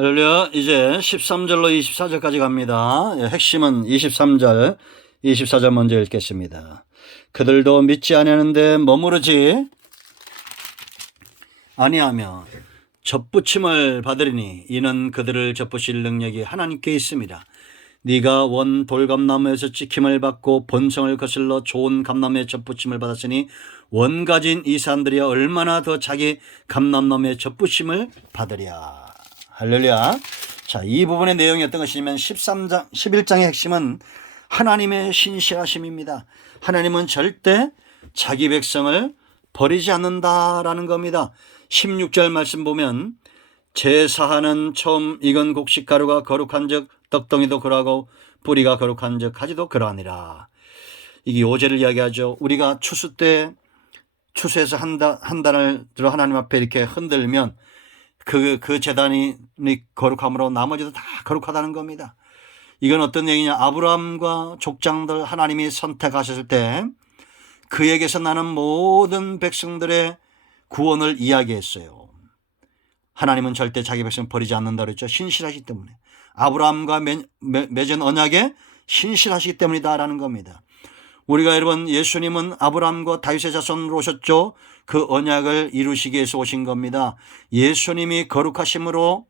할렐루야. 이제 13절로 24절까지 갑니다. 핵심은 23절, 24절 먼저 읽겠습니다. 그들도 믿지 아니하는데 머무르지 아니하며 접붙임을 받으리니 이는 그들을 접붙일 능력이 하나님께 있습니다. 네가 원 돌감나무에서 찍힘을 받고 본성을 거슬러 좋은 감나무에 접붙임을 받았으니 원 가진 이 사람들이 얼마나 더 자기 감람나무에 접붙임을 받으랴. 할렐루야. 자, 이 부분의 내용이 어떤 것이냐면 11장의 핵심은 하나님의 신실하심입니다. 하나님은 절대 자기 백성을 버리지 않는다라는 겁니다. 16절 말씀 보면 제사하는 처음 익은 곡식 가루가 거룩한 즉 떡덩이도 그러하고 뿌리가 거룩한 즉 가지도 그러하니라. 이게 요제를 이야기하죠. 우리가 추수 때 추수해서 한 달을 들어 하나님 앞에 이렇게 흔들면 그 제단이 거룩함으로 나머지도 다 거룩하다는 겁니다. 이건 어떤 얘기냐? 아브라함과 족장들 하나님이 선택하셨을 때 그에게서 나는 모든 백성들의 구원을 이야기했어요. 하나님은 절대 자기 백성을 버리지 않는다 그랬죠. 신실하시기 때문에. 아브라함과 맺은 언약에 신실하시기 때문이다라는 겁니다. 우리가 여러분 예수님은 아브라함과 다윗의 자손으로 오셨죠. 그 언약을 이루시기 위해서 오신 겁니다. 예수님이 거룩하심으로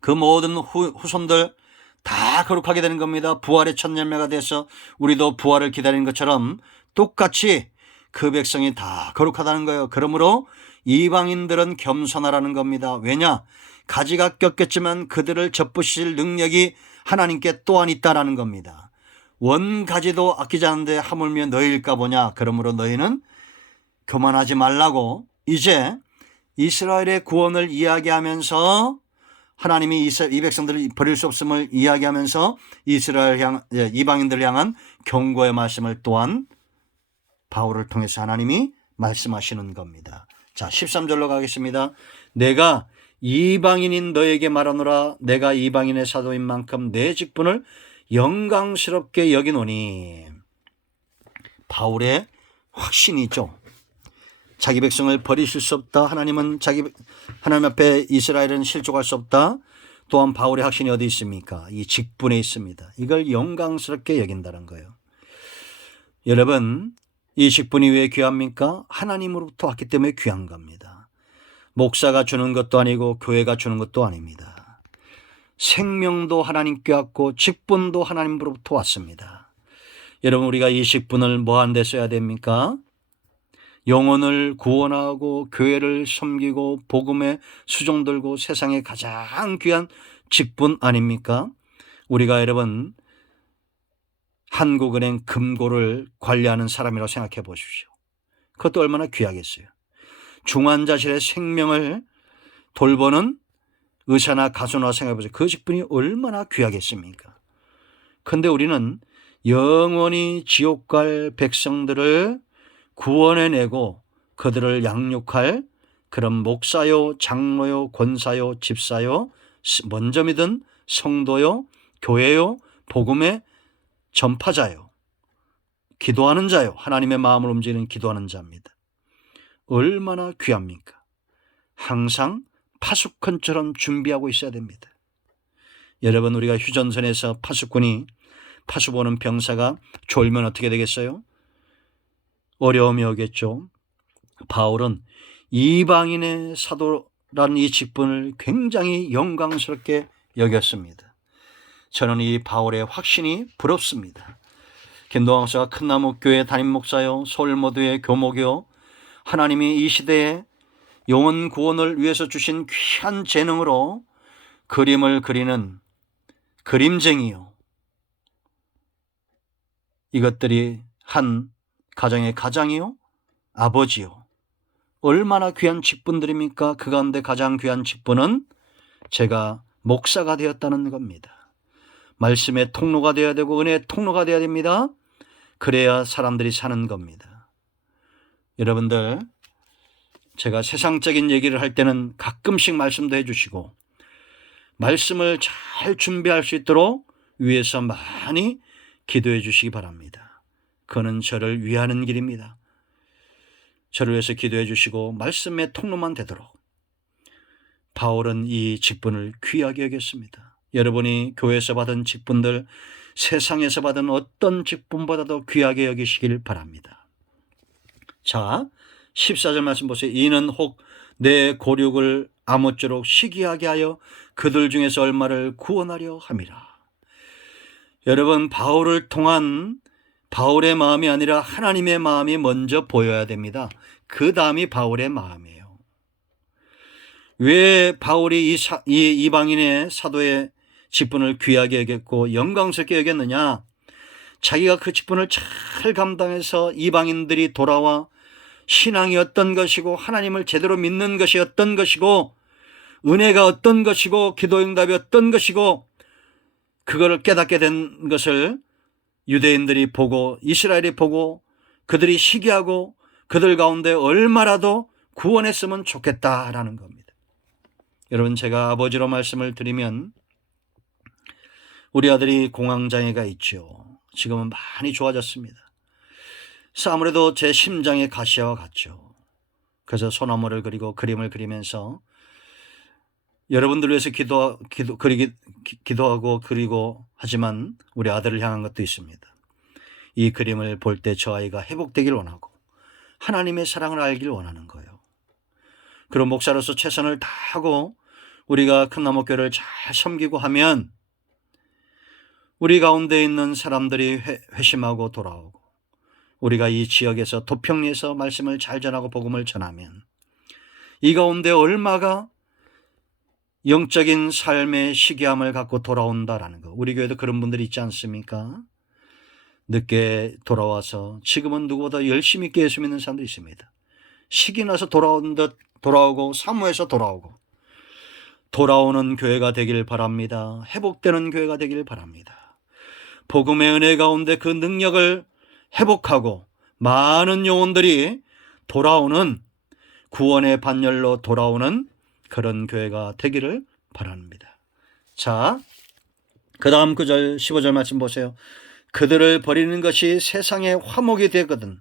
그 모든 후손들 다 거룩하게 되는 겁니다. 부활의 첫 열매가 돼서 우리도 부활을 기다리는 것처럼 똑같이 그 백성이 다 거룩하다는 거예요. 그러므로 이방인들은 겸손하라는 겁니다. 왜냐? 가지가 꼈겠지만 그들을 접부실 능력이 하나님께 또한 있다라는 겁니다. 원 가지도 아끼지 않는데 하물며 너희일까 보냐. 그러므로 너희는 교만하지 말라고 이제 이스라엘의 구원을 이야기하면서 하나님이 이 백성들을 버릴 수 없음을 이야기하면서 이방인들을 향한 경고의 말씀을 또한 바울을 통해서 하나님이 말씀하시는 겁니다. 자, 13절로 가겠습니다. 내가 이방인인 너에게 말하노라. 내가 이방인의 사도인 만큼 내 직분을 영광스럽게 여기노니. 바울의 확신이죠. 자기 백성을 버리실 수 없다. 하나님 앞에 이스라엘은 실족할 수 없다. 또한 바울의 확신이 어디 있습니까? 이 직분에 있습니다. 이걸 영광스럽게 여긴다는 거예요. 여러분, 이 직분이 왜 귀합니까? 하나님으로부터 왔기 때문에 귀한 겁니다. 목사가 주는 것도 아니고 교회가 주는 것도 아닙니다. 생명도 하나님께 왔고 직분도 하나님으로부터 왔습니다. 여러분, 우리가 이 직분을 뭐 하는 데 써야 됩니까? 영혼을 구원하고 교회를 섬기고 복음에 수종 들고 세상에 가장 귀한 직분 아닙니까? 우리가 여러분 한국은행 금고를 관리하는 사람이라고 생각해 보십시오. 그것도 얼마나 귀하겠어요. 중환자실의 생명을 돌보는 의사나 가수나 생각해 보세요. 그 직분이 얼마나 귀하겠습니까? 그런데 우리는 영원히 지옥 갈 백성들을 구원해내고 그들을 양육할 그런 목사요, 장로요, 권사요, 집사요, 먼저 믿은 성도요, 교회요, 복음의 전파자요, 기도하는 자요, 하나님의 마음을 움직이는 기도하는 자입니다. 얼마나 귀합니까? 항상 파수꾼처럼 준비하고 있어야 됩니다. 여러분, 우리가 휴전선에서 파수 보는 병사가 졸면 어떻게 되겠어요? 어려움이 오겠죠. 바울은 이방인의 사도라는 이 직분을 굉장히 영광스럽게 여겼습니다. 저는 이 바울의 확신이 부럽습니다. 김동학 목사가 큰나무교회 담임 목사요, 서울 모두의 교목이요, 하나님이 이 시대에 영혼 구원을 위해서 주신 귀한 재능으로 그림을 그리는 그림쟁이요, 이것들이 한 가정의 가장이요, 아버지요. 얼마나 귀한 직분들입니까? 그 가운데 가장 귀한 직분은 제가 목사가 되었다는 겁니다. 말씀의 통로가 되어야 되고 은혜의 통로가 되어야 됩니다. 그래야 사람들이 사는 겁니다. 여러분들, 제가 세상적인 얘기를 할 때는 가끔씩 말씀도 해주시고 말씀을 잘 준비할 수 있도록 위에서 많이 기도해 주시기 바랍니다. 그는 저를 위하는 길입니다. 저를 위해서 기도해 주시고 말씀의 통로만 되도록 바울은 이 직분을 귀하게 여겼습니다. 여러분이 교회에서 받은 직분들, 세상에서 받은 어떤 직분보다도 귀하게 여기시길 바랍니다. 자, 14절 말씀 보세요. 이는 혹 내 고륙을 아무쪼록 시기하게 하여 그들 중에서 얼마를 구원하려 함이라. 여러분, 바울을 통한 바울의 마음이 아니라 하나님의 마음이 먼저 보여야 됩니다. 그 다음이 바울의 마음이에요. 왜 바울이 이 이방인의 사도의 직분을 귀하게 여겼고 영광스럽게 여겼느냐? 자기가 그 직분을 잘 감당해서 이방인들이 돌아와 신앙이 어떤 것이고 하나님을 제대로 믿는 것이 어떤 것이고 은혜가 어떤 것이고 기도 응답이 어떤 것이고 그거를 깨닫게 된 것을 유대인들이 보고 이스라엘이 보고 그들이 시기하고 그들 가운데 얼마라도 구원했으면 좋겠다라는 겁니다. 여러분, 제가 아버지로 말씀을 드리면 우리 아들이 공황장애가 있죠. 지금은 많이 좋아졌습니다. 그래서 아무래도 제 심장의 가시와 같죠. 그래서 소나무를 그리고 그림을 그리면서 여러분들 위해서 기도하고 그리고 하지만 우리 아들을 향한 것도 있습니다. 이 그림을 볼 때 저 아이가 회복되길 원하고 하나님의 사랑을 알길 원하는 거예요. 그런 목사로서 최선을 다하고 우리가 큰나무교회를 잘 섬기고 하면 우리 가운데 있는 사람들이 회심하고 돌아오고 우리가 이 지역에서 도평리에서 말씀을 잘 전하고 복음을 전하면 이 가운데 얼마가 영적인 삶의 시기함을 갖고 돌아온다라는 거. 우리 교회도 그런 분들이 있지 않습니까? 늦게 돌아와서 지금은 누구보다 열심히 있게 예수 믿는 사람들이 있습니다. 시기 나서 돌아온 듯 돌아오고 사모해서 돌아오고 돌아오는 교회가 되길 바랍니다. 회복되는 교회가 되길 바랍니다. 복음의 은혜 가운데 그 능력을 회복하고 많은 영혼들이 돌아오는 구원의 반열로 돌아오는 그런 교회가 되기를 바랍니다. 자, 그 다음 9절 15절 말씀 보세요. 그들을 버리는 것이 세상의 화목이 되거든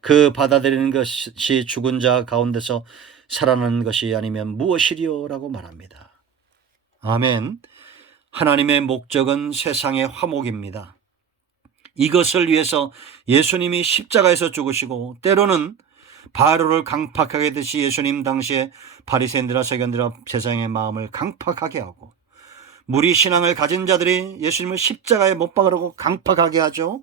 그 받아들이는 것이 죽은 자 가운데서 살아나는 것이 아니면 무엇이리요? 라고 말합니다. 아멘. 하나님의 목적은 세상의 화목입니다. 이것을 위해서 예수님이 십자가에서 죽으시고 때로는 바로를 강팍하게 하듯이 예수님 당시에 바리새인들과 서기관들과 세상의 마음을 강팍하게 하고 무리 신앙을 가진 자들이 예수님을 십자가에 못 박으라고 강팍하게 하죠.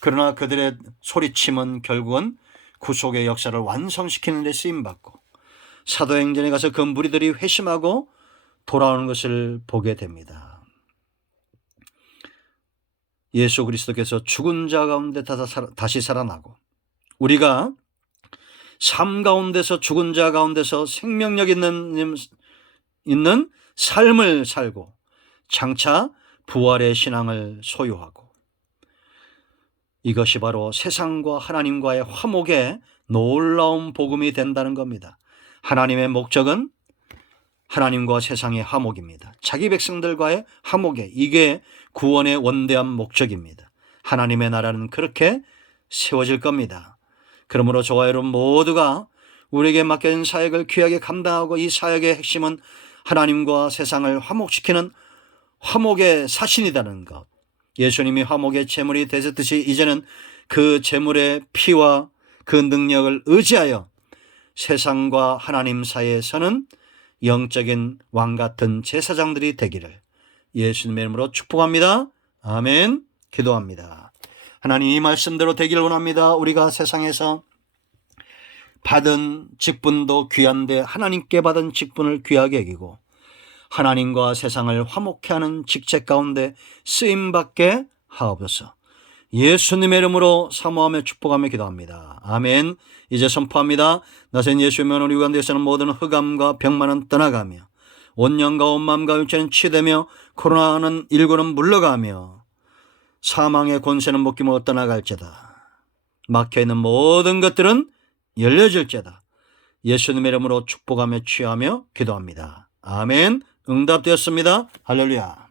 그러나 그들의 소리침은 결국은 구속의 역사를 완성시키는 데 쓰임받고 사도행전에 가서 그 무리들이 회심하고 돌아오는 것을 보게 됩니다. 예수 그리스도께서 죽은 자 가운데 다시 살아나고 우리가 삶 가운데서 죽은 자 가운데서 생명력 있는 삶을 살고 장차 부활의 신앙을 소유하고 이것이 바로 세상과 하나님과의 화목의 놀라운 복음이 된다는 겁니다. 하나님의 목적은 하나님과 세상의 화목입니다. 자기 백성들과의 화목에 이게 구원의 원대한 목적입니다. 하나님의 나라는 그렇게 세워질 겁니다. 그러므로 저와 여러분 모두가 우리에게 맡겨진 사역을 귀하게 감당하고 이 사역의 핵심은 하나님과 세상을 화목시키는 화목의 사신이라는 것. 예수님이 화목의 제물이 되셨듯이 이제는 그 제물의 피와 그 능력을 의지하여 세상과 하나님 사이에 서는 영적인 왕같은 제사장들이 되기를 예수님의 이름으로 축복합니다. 아멘. 기도합니다. 하나님, 이 말씀대로 되기를 원합니다. 우리가 세상에서 받은 직분도 귀한데 하나님께 받은 직분을 귀하게 여기고 하나님과 세상을 화목케 하는 직책 가운데 쓰임받게 하옵소서. 예수님의 이름으로 사모하며 축복하며 기도합니다. 아멘. 이제 선포합니다. 나선 예수면 우리 가운데서는 모든 흑암과 병만은 떠나가며 온영과 온마음과 육체는 치유되며 코로나는 19는 물러가며 사망의 권세는 묶임으로 떠나갈지다. 막혀있는 모든 것들은 열려질지다. 예수님의 이름으로 축복하며 취하며 기도합니다. 아멘. 응답되었습니다. 할렐루야.